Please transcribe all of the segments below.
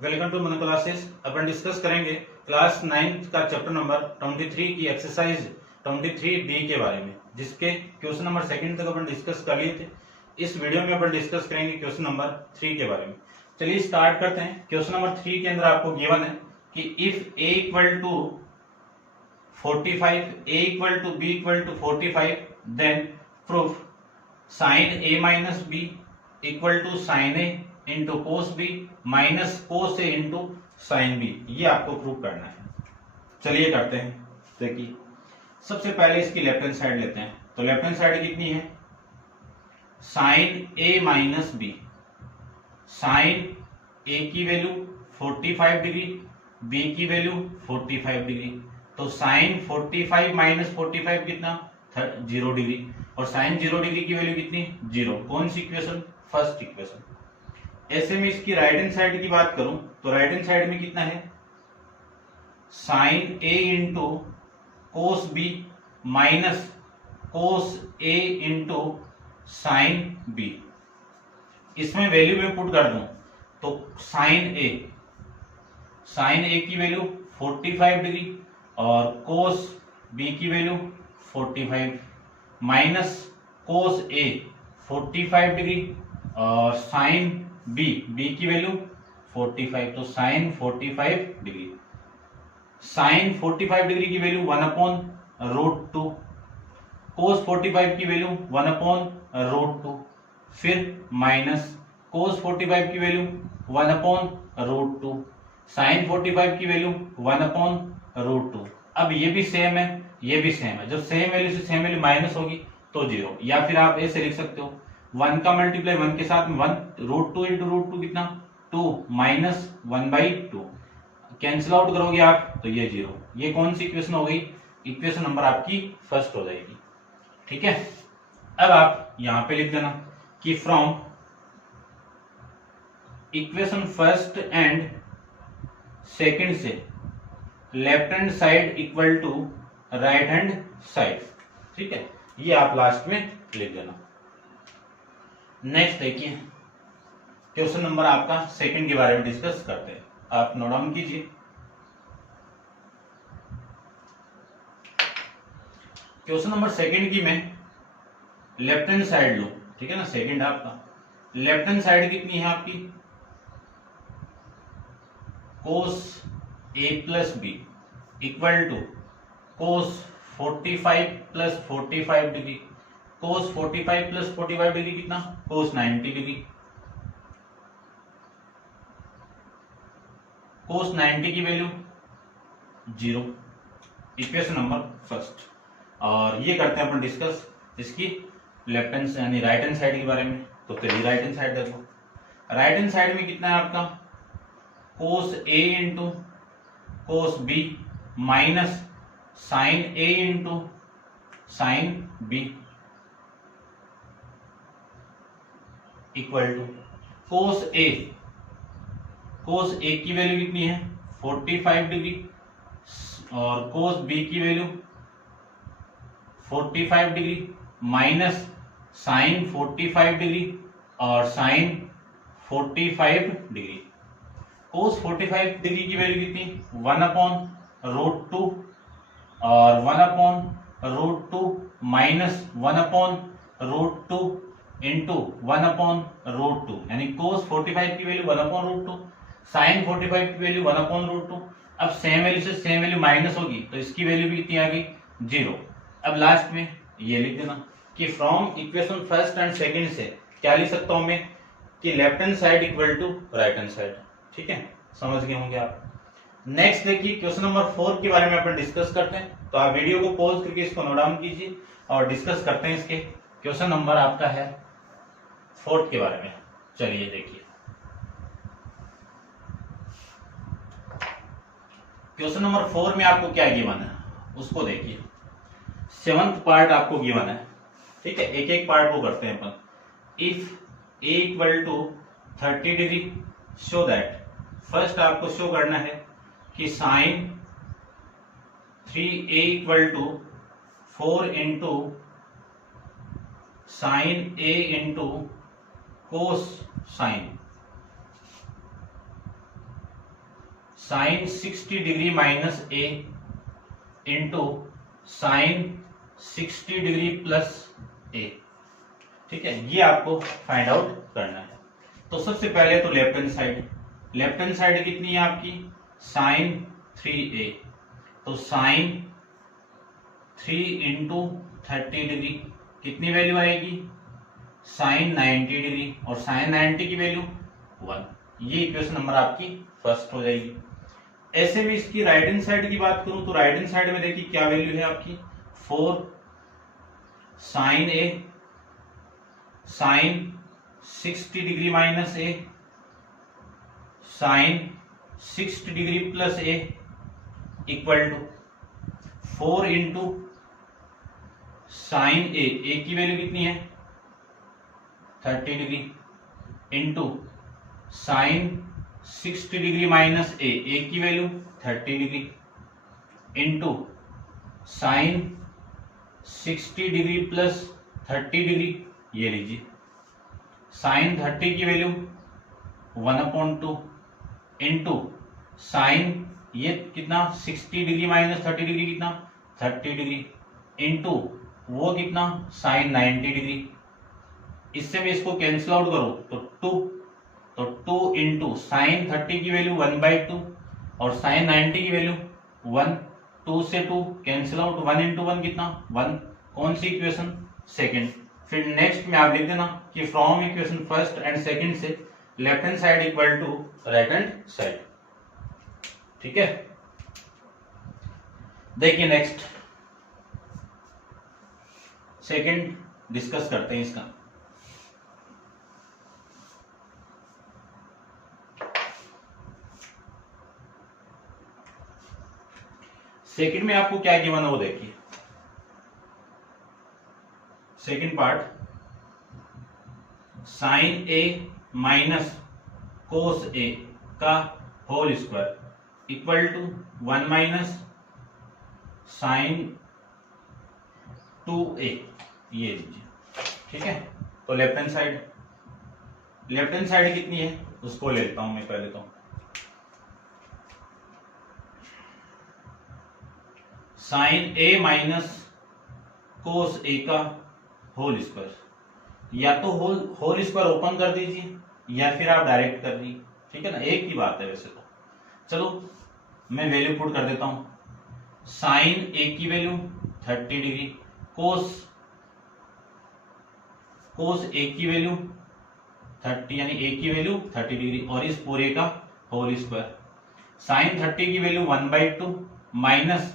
Welcome to मन classes. अपन discuss करेंगे class 9 का चैप्टर नंबर 23 की एक्सरसाइज 23B के बारे में, जिसके क्वेश्चन नंबर 2 तक अपन डिस्कस कर लिए थे। इस वीडियो में अपन डिस्कस करेंगे क्वेश्चन नंबर 3 के बारे में। चलिए स्टार्ट करते हैं। क्वेश्चन नंबर 3 के अंदर आपको गिवन है कि if a equal to 45, a equal to b equal to 45, then proof sine a minus b equal to sine a into cos B minus cos A into sine B, ये आपको prove करना है। चलिए करते हैं। देखिए सबसे पहले इसकी लेफ्ट हैंड साइड लेते हैं। तो लेफ्ट हैंड साइड कितनी है? साइन ए माइनस बी। साइन ए की वैल्यू 45 डिग्री, बी की वैल्यू 45 डिग्री। तो साइन 45 माइनस 45 कितना? 0 डिग्री। और साइन 0 डिग्री की वैल्यू कितनी? 0। कौन सी इक्वेशन? First equation. ऐसे में इसकी राइट हैंड साइड की बात करूं तो राइट हैंड साइड में कितना है? Sine A into cos B minus cos A into sine B. इसमें वैल्यू में पुट कर दूं तो साइन ए की वैल्यू 45 डिग्री और कोस बी की वैल्यू 45 माइनस कोस ए 45 डिग्री और साइन बी की वैल्यू 45। तो साइन 45 डिग्री। साइन 45 डिग्री की वैल्यू 1/√2, कोस 45 की वैल्यू 1/√2, फिर माइनस कोस 45 की वैल्यू 1/√2, साइन 45 की वैल्यू 1/√2। अब ये भी सेम है, ये भी सेम है। जब सेम वैल्यू से सेम वैल्यू माइनस होगी तो 0। या फिर आप ऐसे लिख सकते हो 1 का मल्टीप्लाई 1 के साथ में 1, √2 इंटू √2 कितना? 2 माइनस 1/2। कैंसिल आउट करोगे आप तो ये 0। ये कौन सी इक्वेशन हो गई? इक्वेशन नंबर आपकी फर्स्ट हो जाएगी। ठीक है। अब आप यहां पे लिख देना कि from equation first and second से left hand side equal to right hand side. ठीक है, ये आप लास्ट में लिख देना। नेक्स्ट देखिए क्वेश्चन नंबर आपका 2 के बारे में डिस्कस करते हैं। आप नोट डाउन कीजिए। क्वेश्चन नंबर 2 की मैं लेफ्ट हैंड साइड लू। ठीक है ना, सेकंड आपका लेफ्ट हैंड साइड कितनी है आपकी? Cos A plus B equal to cos 45 plus 45 degree. Cos 45 plus 45 degree कितना? Cos 90 degree. कोस 90 की वैल्यू 0। Equation number first. और ये करते हैं अपन डिस्कस इसकी लेफ्ट हैंड यानी राइट हैंड साइड के बारे में। तो चलिए राइट हैंड साइड देखो। राइट हैंड साइड में कितना है आपका? Cos A into cos B minus sine A into sine B equal to cos A की वैल्यू कितनी है? 45 डिग्री और कोस बी की value 45 degree minus sine 45 degree और साइन 45 डिग्री। कोस 45 डिग्री की वैल्यू कितनी? 1/√2 और 1/√2 माइनस 1/√2 इंटू 1/√2, यानी कोस 45 की वैल्यू 1/√2, साइन 45 की वैल्यू 1/√2। अब सेम वैल्यू से सेम वैल्यू माइनस होगी तो इसकी वैल्यू भी कितनी आ गई? 0। अब लास्ट में ये लिख देना कि from equation first and second से क्या लिख सकता हूं मैं कि left hand side equal to right hand side. ठीक है, समझ गए होंगे आप। नेक्स्ट देखिए क्वेश्चन नंबर 4 के बारे में अपन डिस्कस करते हैं। तो आप वीडियो को पॉज करके इसको नोट डाउन कीजिए और डिस्कस करते हैं इसके। क्वेश्चन नंबर आपका है 4 के बारे में। चलिए देखिए क्वेश्चन नंबर 4 में आपको क्या गिवन है उसको देखिए। 7th पार्ट आपको गिवन है। ठीक है, एक एक पार्ट को करते हैं अपन। If A equal to 30 degree show that. First आपको शो करना है कि sine 3a equal to 4 into sine a into cos sine sine 60 degree minus A into sine 60 degree plus A. ठीक है, ये आपको फाइंड आउट करना है। तो सबसे पहले तो लेफ्ट हैंड साइड कितनी है आपकी, साइन 3a, तो साइन 3 इंटू 30 डिग्री कितनी वैल्यू आएगी, साइन 90 डिग्री, और साइन 90 की वैल्यू 1। ये इक्वेशन नंबर आपकी फर्स्ट हो जाएगी। ऐसे में इसकी राइट हैंड साइड की बात करूं तो राइट हैंड साइड में देखिए क्या वैल्यू है आपकी, 4 sine a sine 60 degree minus a sine 60 degree plus a equal to 4 into sine a की वैल्यू कितनी है 30 degree into sine 60 degree minus a की value 30 degree into sine 60 degree plus 30 degree, ये लीजिए साइन 30 की value 1/2 into sine ये कितना 60 degree minus 30 degree कितना 30 डिग्री इंटू वो कितना साइन 90 डिग्री। इससे मैं इसको कैंसिल आउट करूं तो 2 इंटू साइन 30 की वैल्यू 1/2 और साइन 90 की वैल्यू 1, 2 से 2 कैंसिल आउट, 1 इंटू 1 कितना 1। कौन सी इक्वेशन, सेकंड। फिर नेक्स्ट में आप लिख देना कि from equation first and second से left hand side equal to right hand side. ठीक है, देखिए नेक्स्ट सेकंड डिस्कस करते हैं इसका। सेकंड में आपको क्या गिवन है वो देखिए, second part sine a minus cos a का whole square equal to 1 minus sine 2a, ये लीजिए। ठीक है, तो लेफ्ट हैंड साइड कितनी है उसको ले लेता हूं मैं पहले। तो sine a minus cos a का होल स्क्वायर, या तो होल स्क्वायर ओपन कर दीजिए या फिर आप डायरेक्ट कर दीजिए। ठीक है ना, एक ही बात है वैसे तो। चलो मैं वैल्यू पुट कर देता हूं, साइन a की वैल्यू 30 डिग्री, कोस a की वैल्यू 30 यानी a की वैल्यू 30 डिग्री और इस पूरे का होल स्क्वायर। साइन 30 की वैल्यू 1/2 माइनस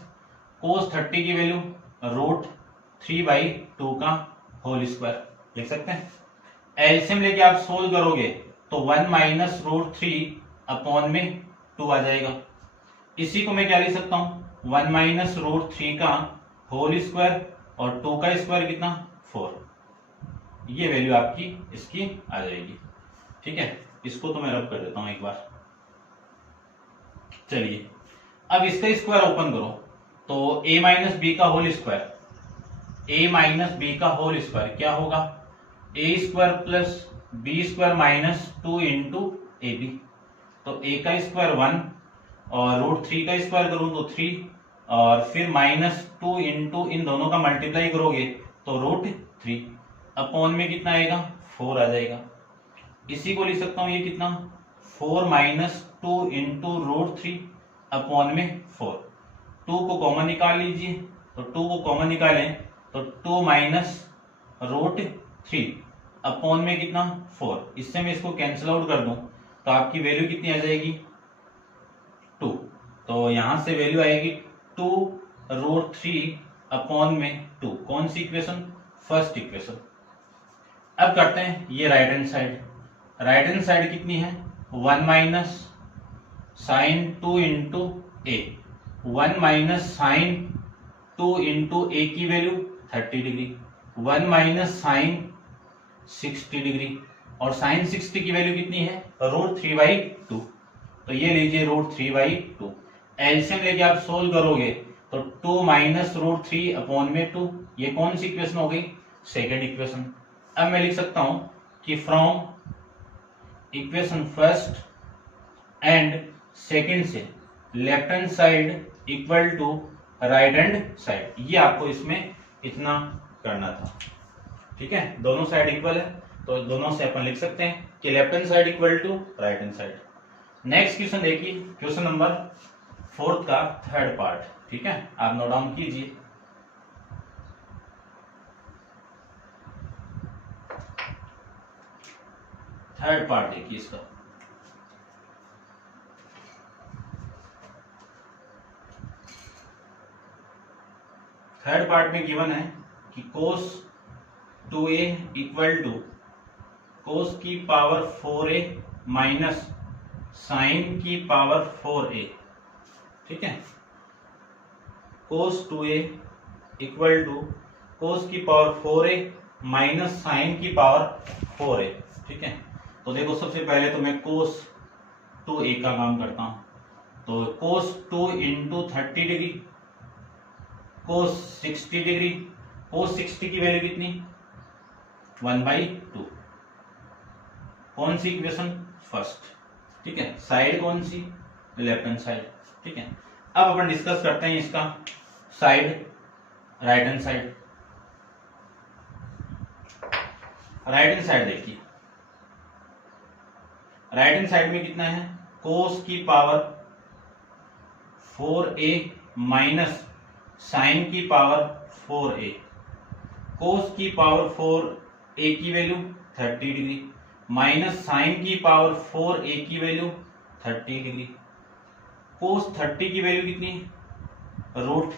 कोस 30 की वैल्यू रूट 3/2 का होल स्क्वायर लिख सकते हैं। एलसीएम लेके आप सोल्व करोगे तो 1 माइनस रूट 3 अपॉन में 2 आ जाएगा। इसी को मैं क्या लिख सकता हूं 1 माइनस रूट 3 का होल स्क्वायर और 2 का स्क्वायर कितना 4, ये वैल्यू आपकी इसकी आ जाएगी। ठीक है, इसको तो मैं रब कर देता हूं एक बार। चलिए अब इसका स्क्वायर ओपन करो तो a माइनस बी का whole square, a minus B का होल स्क्वायर क्या होगा a square plus B square minus 2 into A B. तो a का स्क्वायर 1 और रूट 3 का स्क्वायर करूं तो 3 और फिर माइनस 2 इंटू इन दोनों का मल्टीप्लाई करोगे तो रूट 3 अपॉन में कितना आएगा 4 आ जाएगा। इसी को लिख सकता हूं ये कितना 4 माइनस 2 इंटू रूट 3 अपॉन में 4। 2 को कॉमन निकाल लीजिए, तो 2 को कॉमन निकालें तो 2 माइनस रूट 3 अपॉन में कितना 4। इससे मैं इसको कैंसिल आउट कर दूं तो आपकी वैल्यू कितनी आ जाएगी 2। तो यहां से वैल्यू आएगी 2 रूट 3 अपॉन में 2। कौन सी इक्वेशन, फर्स्ट इक्वेशन। अब करते हैं ये राइट हैंड साइड कितनी है 1 minus sine 2 into A, 1 minus sine 2 into A की value 30 degree, 1 minus sine 60 degree और साइन 60 की वैल्यू कितनी है रूट 3/2। तो ये लीजिए रूट 3/2। एलसीएम लेके आप सोल्व करोगे तो 2 माइनस रूट 3 अपॉन में 2, ये कौन सी इक्वेशन हो गई सेकेंड इक्वेशन। अब मैं लिख सकता हूं कि from equation first and second से left hand side equal to right hand side, ये आपको इसमें इतना करना था। ठीक है, दोनों साइड इक्वल है तो दोनों से अपन लिख सकते हैं कि left hand side equal to right hand side. Next question देखिए, क्वेश्चन नंबर 4 का थर्ड पार्ट। ठीक है, आप नोट डाउन कीजिए। थर्ड पार्ट देखिए इसका। थर्ड पार्ट में गिवन है कि cos 2a equal to cos की पावर 4a माइनस साइन की पावर 4a। ठीक है, cos 2a equal to cos की पावर 4a माइनस साइन की पावर 4a। ठीक है, तो देखो सबसे पहले तो मैं cos 2a का काम करता हूं, तो cos 2 into 30 degree cos 60 degree, cos 60 की वैल्यू कितनी 1/2। कौन सी इक्वेशन फर्स्ट। ठीक है, साइड कौन सी लेफ्ट हैंड साइड। ठीक है, अब अपन डिस्कस करते हैं इसका side right hand side. Right hand side देखिए, राइट हैंड साइड में कितना है cos की पावर 4a माइनस साइन की पावर 4a। cos की पावर 4a की वैल्यू 30 डिग्री माइनस साइन की पावर 4a की वैल्यू 30 डिग्री। cos 30 की वैल्यू कितनी रूट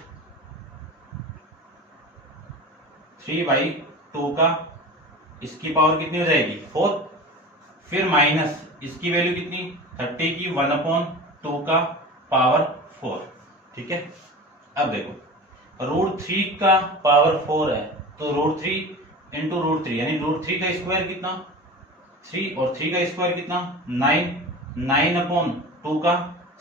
3/2 का, इसकी पावर कितनी हो जाएगी 4, फिर माइनस इसकी वैल्यू कितनी 30 की 1/2 का पावर 4। ठीक है, अब देखो √3 का पावर 4 है तो √3 इंटू √3 यानी √3 का स्क्वायर कितना 3 और 3 का स्क्वायर कितना 9, 9/2 का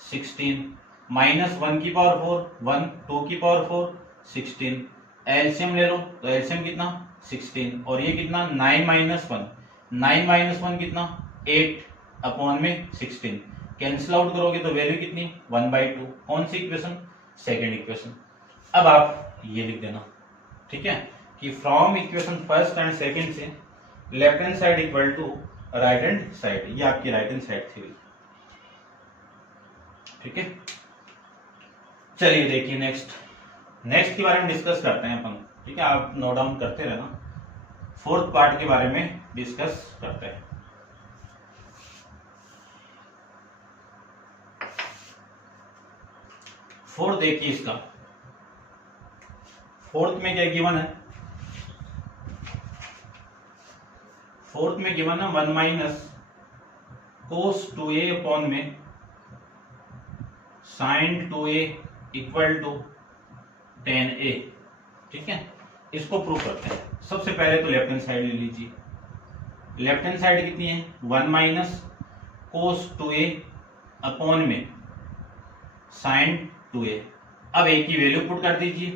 16 माइनस 1 की पावर 4 1, 2 की पावर 4 16। एलसीएम ले लो तो एलसीएम कितना 16 और ये कितना 9 माइनस 1, 9 माइनस 1 कितना 8/16। कैंसिल आउट करोगे तो वैल्यू कितनी 1/2। कौन सी इक्वेशन सेकेंड इक्वेशन। अब आप ये लिख देना। ठीक है, कि from equation first and second से left hand side equal to right hand side, ये आपकी राइट हैंड साइड थी। ठीक है, चलिए देखिए नेक्स्ट के बारे में डिस्कस करते हैं अपन। ठीक है, आप नोट डाउन करते रहना, फोर्थ पार्ट के बारे में डिस्कस करते हैं। फोर्थ देखिए इसका, फोर्थ में क्या गिवन है, फोर्थ में गिवन है 1 माइनस cos 2a अपॉन में sin 2a equal to 10a। ठीक है, इसको प्रूव करते हैं। सबसे पहले तो लेफ्ट हैंड साइड ले लीजिए। लेफ्ट हैंड साइड कितनी है 1 माइनस cos 2a अपॉन में sin 2a। अब a की वैल्यू पुट कर दीजिए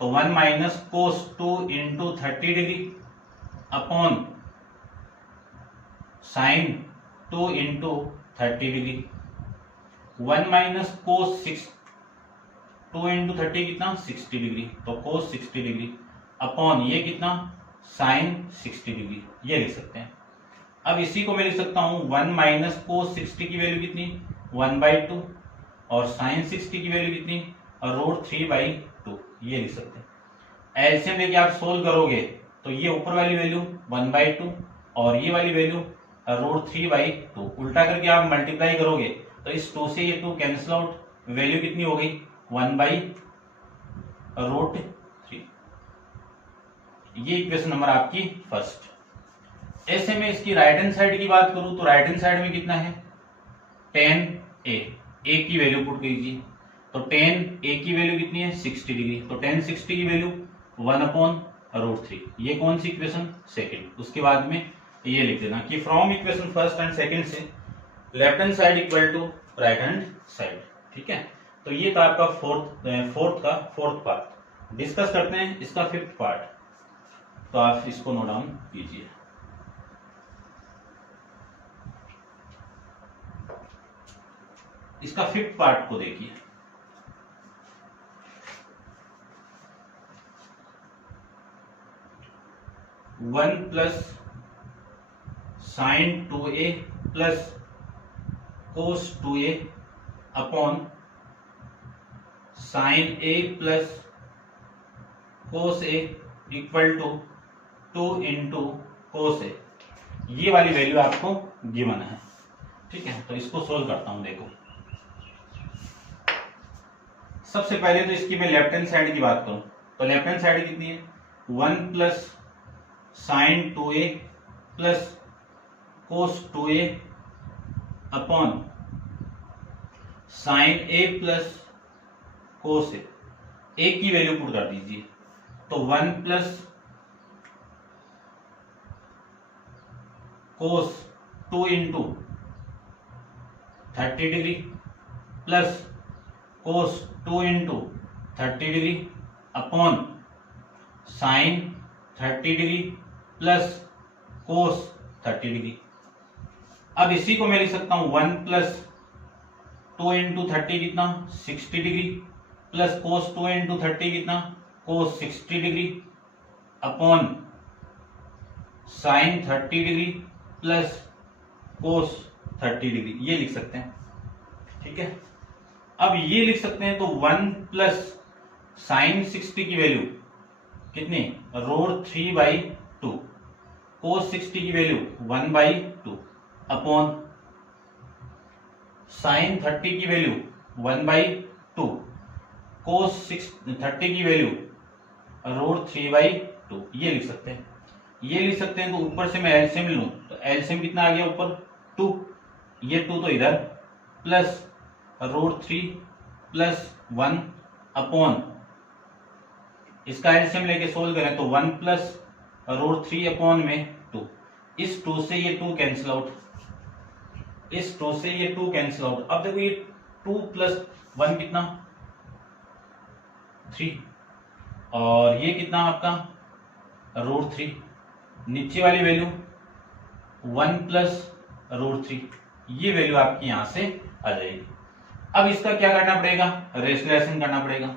तो 1 minus cos 2 into 30 degree upon sin 2 into 30 degree. 1 minus cos 2 into 30 कितना 60 डिग्री, तो cos 60 डिग्री अपॉन ये कितना sin 60 डिग्री, ये लिख सकते हैं। अब इसी को मैं लिख सकता हूं 1 माइनस cos 60 की वैल्यू कितनी 1/2 और sin 60 की वैल्यू कितनी √3/2, ये लिख सकते हैं। एलसीएम लेके आप सोल्व करोगे तो ये ऊपर वाली वैल्यू 1/2 और ये वाली वैल्यू √3/2, उल्टा करके आप मल्टीप्लाई करोगे तो इस 2 से ये 2 कैंसिल आउट, वैल्यू कितनी हो गई 1/√3। ये इक्वेशन नंबर आपकी फर्स्ट। ऐसे में इसकी राइट हैंड साइड की बात करूं तो राइट हैंड साइड में कितना है 10a, a की वैल्यू पुट कीजिए तो 10a की वैल्यू कितनी है 60 डिग्री, तो 10 60 की वैल्यू 1/√3। ये कौन सी इक्वेशन सेकंड। उसके बाद में ये लिख देना कि from equation first and second से left hand side equal to right hand side. ठीक है, तो ये था आपका फोर्थ पार्ट। डिस्कस करते हैं इसका फिफ्थ पार्ट, तो आप इसको नोट डाउन कीजिए। इसका फिफ्थ पार्ट को देखिए, one plus sine 2a plus cos 2a upon sine a plus cos a equal to 2 into cos a। ये वाली वैल्यू आपको गिवन है, ठीक है। तो इसको सोल्व करता हूं। देखो, सबसे पहले तो इसकी मैं लेफ्ट हैंड साइड की बात करूं तो लेफ्ट हैंड साइड कितनी है, 1 plus sine 2a plus cos 2a upon sine a plus cos a की वैल्यू पुट कर दीजिए। तो 1 plus cos 2 into 30 degree plus cos 2 into 30 degree upon sine 30 degree plus cos 30 degree. अब इसी को मैं लिख सकता हूं 1 प्लस 2 इंटू 30 कितना 60 डिग्री प्लस कोस 2 इंटू 30 कितना कोस 60 degree upon sine 30 degree plus cos 30 degree. ये लिख सकते हैं, ठीक है। अब ये लिख सकते हैं तो 1 प्लस साइन 60 की वैल्यू कितनी, √3/2, कोस 60 की वैल्यू 1/2 अपॉन साइन 30 की वैल्यू 1/2, कोस 30 की वैल्यू √3/2। ये लिख सकते हैं, ये लिख सकते हैं। तो ऊपर से मैं एलसीएम लूं तो एलसीएम कितना आ गया ऊपर 2, ये 2 तो इधर प्लस √3 प्लस 1 अपॉन इसका एलसीएम लेके सोल्व करें तो 1 प्लस √3 अपॉन में 2, इस 2 से ये 2 कैंसिल आउट, इस 2 से ये 2 कैंसिल आउट। अब देखो ये 2 प्लस 1 कितना 3 और ये कितना आपका √3, नीचे वाली वैल्यू 1 प्लस √3, ये वैल्यू आपकी यहां से आ जाएगी। अब इसका क्या करना पड़ेगा, रेशनलाइजेशन करना पड़ेगा।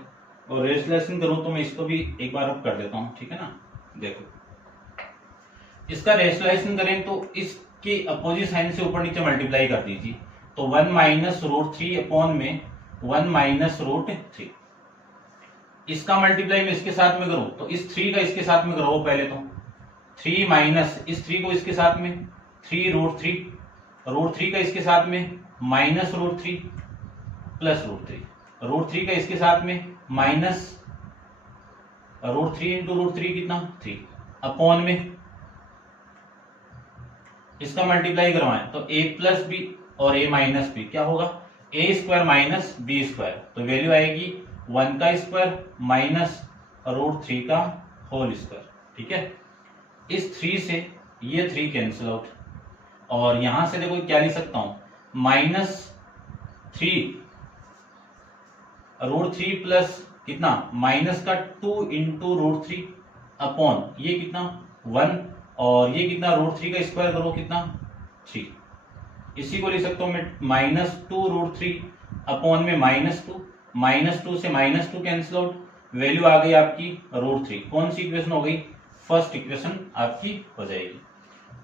और रेशनलाइजेशन करूं तो मैं इसको भी एक बार अब कर देता हूं, ठीक है ना। देखो, इसका रेशनलाइजेशन करें तो इसके अपोजिट साइन से ऊपर नीचे मल्टीप्लाई कर दीजिए। तो 1 माइनस √3 अपॉन में 1 माइनस √3, इसका मल्टीप्लाई मैं इसके साथ में करूं तो इस 3 का इसके साथ में करो पहले तो 3 माइनस इस 3 को इसके साथ में 3 √3 का इसके साथ में माइनस √3 प्लस √3 का इसके साथ में माइनस √3 इंटू √3 कितना 3 अपॉन में इसका मल्टीप्लाई करवाएं तो a प्लस बी और a माइनस बी क्या होगा, a² माइनस b²। तो वैल्यू आएगी 1 का स्क्वायर माइनस √3 का होल स्क्वायर, ठीक है। इस 3 से ये 3 कैंसिल आउट और यहां से देखो क्या लिख सकता हूं, -3 √3 प्लस कितना माइनस का 2 इंटू √3 अपॉन ये कितना 1 और ये कितना √3 का स्क्वायर करो कितना 3। इसी को लिख सकता हूं मैं -2 √3 अपॉन में -2 से -2 कैंसिल आउट, वैल्यू आ गई आपकी √3। कौन सी इक्वेशन हो गई, फर्स्ट इक्वेशन आपकी हो जाएगी।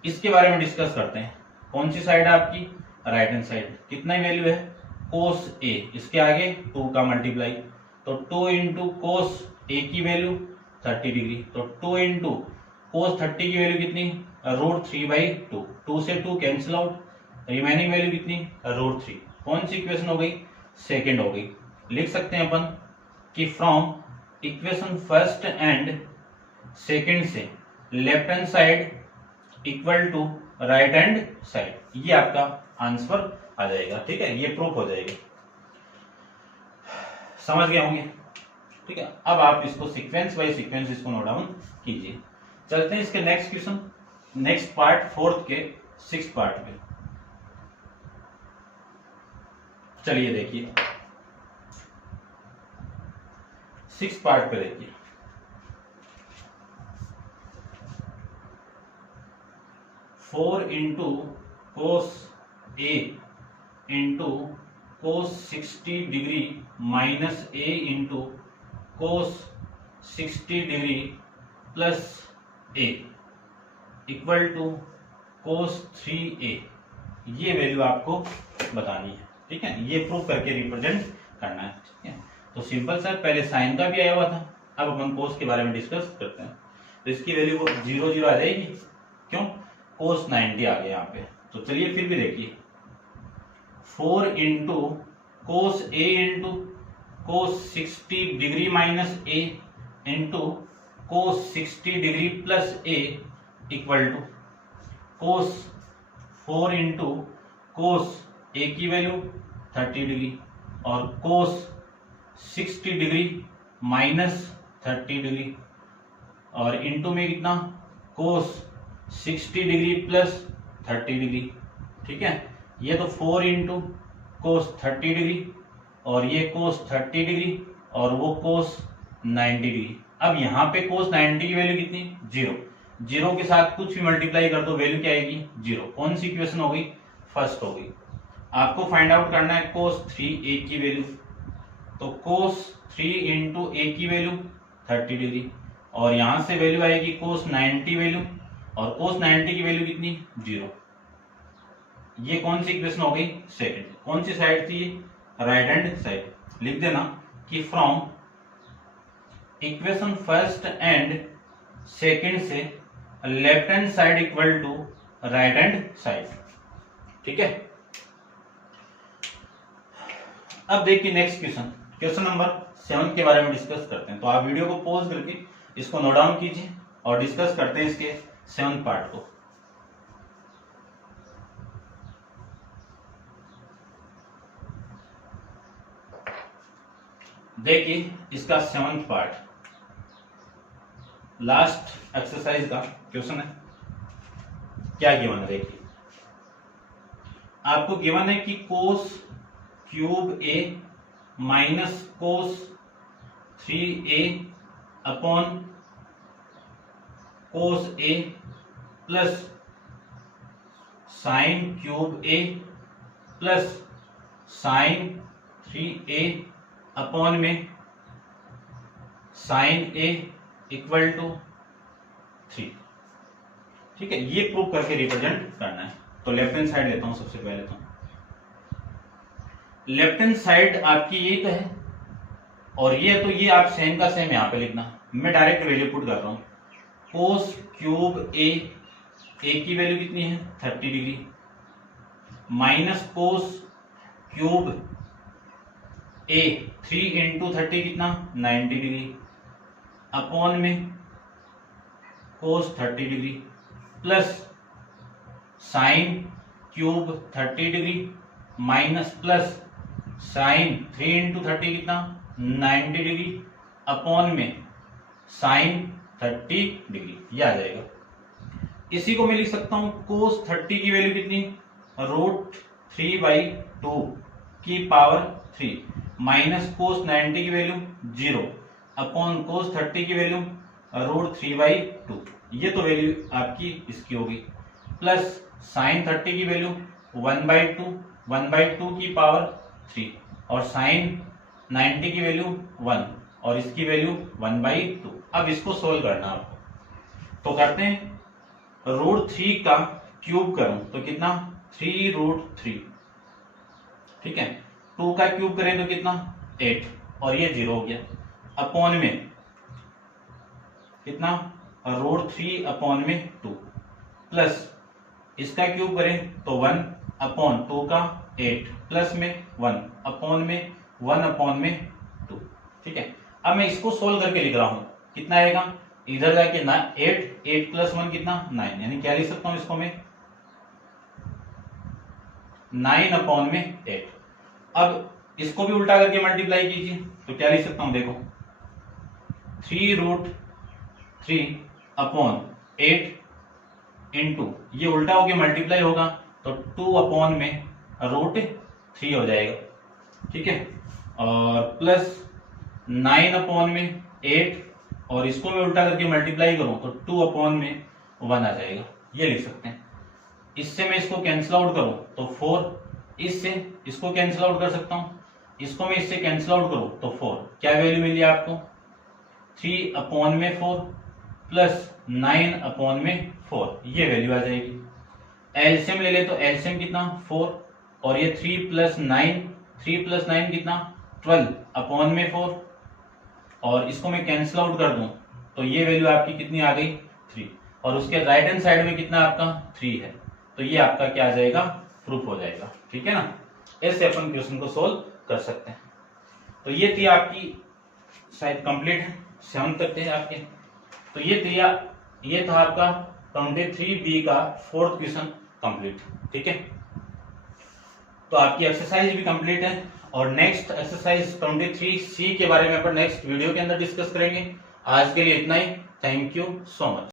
इसके बारे में डिस्कस करते हैं। कौन सी साइड है आपकी, राइट हैंड साइड। कितना वैल्यू है कोस a, इसके आगे 2 का मल्टीप्लाई तो 2 इंटू कोस a की वैल्यू 30 डिग्री तो 2 इंटू कोस 30 की वैल्यू कितनी √3/2, 2 से 2 कैंसिल आउट, रिमेनिंग वैल्यू कितनी √3। कौन सी इक्वेशन हो गई, सेकेंड हो गई। लिख सकते हैं अपन कि from equation first and second से left hand side equal to right hand side, ये आपका आंसर आ जाएगा, ठीक है। ये प्रूफ हो जाएगा, समझ गए होंगे, ठीक है। अब आप इसको सीक्वेंस बाय सीक्वेंस इसको नोट डाउन कीजिए। चलते हैं इसके next question, next part, fourth के 6th पार्ट पे। चलिए देखिए 6th पार्ट पे देखिए, four into cos a into cos 60 degree minus A into cos 60 degree plus A equal to cos 3a। ये वैल्यू आपको बतानी है, ठीक है, ये प्रूव करके रिप्रेजेंट करना है, ठीक है। तो सिंपल सर, पहले साइन का भी आया हुआ था, अब अपन कोस के बारे में डिस्कस करते हैं। तो इसकी वैल्यू 0 0 आ जाएगी, क्यों, कोस 90 आ गया यहाँ पे। तो चलिए फिर भी देखिए, 4 into cos A into cos 60 degree minus A into cos 60 degree plus A equal to cos 4 into cos A की वैल्यू 30 डिग्री और कोस 60 डिग्री माइनस 30 डिग्री और इंटू में कितना, कोस 60 डिग्री प्लस 30 डिग्री, ठीक है। ये तो 4 इंटू कोस 30 डिग्री और ये कोस 30 डिग्री और वो कोस 90 डिग्री। अब यहाँ पे कोस 90 की वैल्यू कितनी, 0। 0 के साथ कुछ भी मल्टीप्लाई कर दो, वैल्यू क्या आएगी, 0। कौन सी इक्वेशन हो गई, फर्स्ट हो गई। आपको फाइंड आउट करना है कोस 3a की वैल्यू। तो कोस 3 इंटू ए की वैल्यू 30 डिग्री और यहां से वैल्यू आएगी कोस 90 वैल्यू और कोस 90 की वैल्यू कितनी, 0। ये कौन सी इक्वेशन हो गई, सेकंड। कौन सी साइड थी, राइट हैंड साइड। लिख देना कि from equation first and second से left hand side equal to right hand side, ठीक है। अब देखिए नेक्स्ट क्वेश्चन, क्वेश्चन नंबर 7 के बारे में डिस्कस करते हैं। तो आप वीडियो को पॉज करके इसको नोट डाउन कीजिए और डिस्कस करते हैं इसके 7th पार्ट को। देखिए इसका 7th पार्ट, लास्ट एक्सरसाइज का क्वेश्चन है। क्या गिवन है, देखिए आपको गिवन है कि cos cube A minus cos 3a upon cos A plus sine cube A plus sine 3a upon में साइन ए इक्वल टू 3, ठीक है। ये प्रूव करके रिप्रेजेंट करना है। तो लेफ्ट हैंड साइड लेता हूं सबसे पहले। तो लेफ्ट हैंड साइड आपकी ये तो है और ये तो ये आप सेम का सेम यहां पे लिखना। मैं डायरेक्ट वैल्यू पुट कर रहा हूं। कोस क्यूब ए की वैल्यू कितनी है, 30 डिग्री माइनस कोस क्यूब ए 3 इंटू 30 कितना, 90 डिग्री अपॉन में कोस 30 degree plus sine cube 30 degree minus plus sign 3 into 30 कितना, 90 डिग्री अपॉन में साइन 30 डिग्री, ये आ जाएगा। इसी को मैं लिख सकता हूं कोस 30 की वैल्यू कितनी, √3/2 की पावर 3 माइनस कोस 90 की वैल्यू 0 अपॉन कोस 30 की वैल्यू √3/2। ये तो वैल्यू आपकी इसकी होगी प्लस साइन 30 की वैल्यू 1/2 की पावर 3 और साइन 90 की वैल्यू 1 और इसकी वैल्यू 1/2। अब इसको सोल्व करना आपको, तो करते हैं। √3 का क्यूब करूं तो कितना, 3√3, ठीक है। 2 का क्यूब करें तो कितना, 8 और ये 0 हो गया अपॉन में कितना, √3 अपॉन में 2 प्लस इसका क्यूब करें तो 1 अपॉन 2 का 8 प्लस में 1 अपॉन में 1 अपॉन में 2, ठीक है। अब मैं इसको सोल्व करके लिख रहा हूं, कितना आएगा, इधर जाके ना 8 प्लस 1 कितना, 9, यानी क्या लिख सकता हूं इसको मैं, 9 अपॉन में 8। अब इसको भी उल्टा करके मल्टीप्लाई कीजिए तो क्या लिख सकता हूं, देखो 3√3 अपॉन 8 इंटू ये उल्टा होके मल्टीप्लाई होगा तो 2 अपॉन में √3 हो जाएगा, ठीक है। और प्लस 9 अपॉन में 8 और इसको मैं उल्टा करके मल्टीप्लाई करूं तो 2 अपॉन में 1 आ जाएगा, ये लिख सकते हैं। इससे मैं इसको कैंसिल आउट करूं तो 4 इससे इसको कैंसिल आउट कर सकता हूं, इसको मैं इससे कैंसिल आउट करूं तो 4, क्या वैल्यू मिली आपको 3/4 प्लस 9/4, ये वैल्यू आ जाएगी। एलसीएम ले ले तो एलसीएम कितना 4 और ये 3 + 9 कितना 12/4 और इसको मैं कैंसिल आउट कर दूं तो ये वैल्यू आपकी कितनी आ गई 3 और उसके राइट हैंड साइड में कितना आपका 3 है, तो ये आपका क्या आ जाएगा प्रूफ हो जाएगा। ठीक है ना, ऐसे अपन क्वेश्चन को सोल्व कर सकते हैं। तो ये थी आपकी शायद कंप्लीट है, 7 तक थे आपके। तो ये था आपका 23B का 4th क्वेश्चन कंप्लीट। ठीक है, तो आपकी एक्सरसाइज भी कंप्लीट है और नेक्स्ट एक्सरसाइज 23C के बारे में अपन नेक्स्ट वीडियो के अंदर डिस्कस करेंगे। आज के लिए इतना ही, थैंक यू सो मच।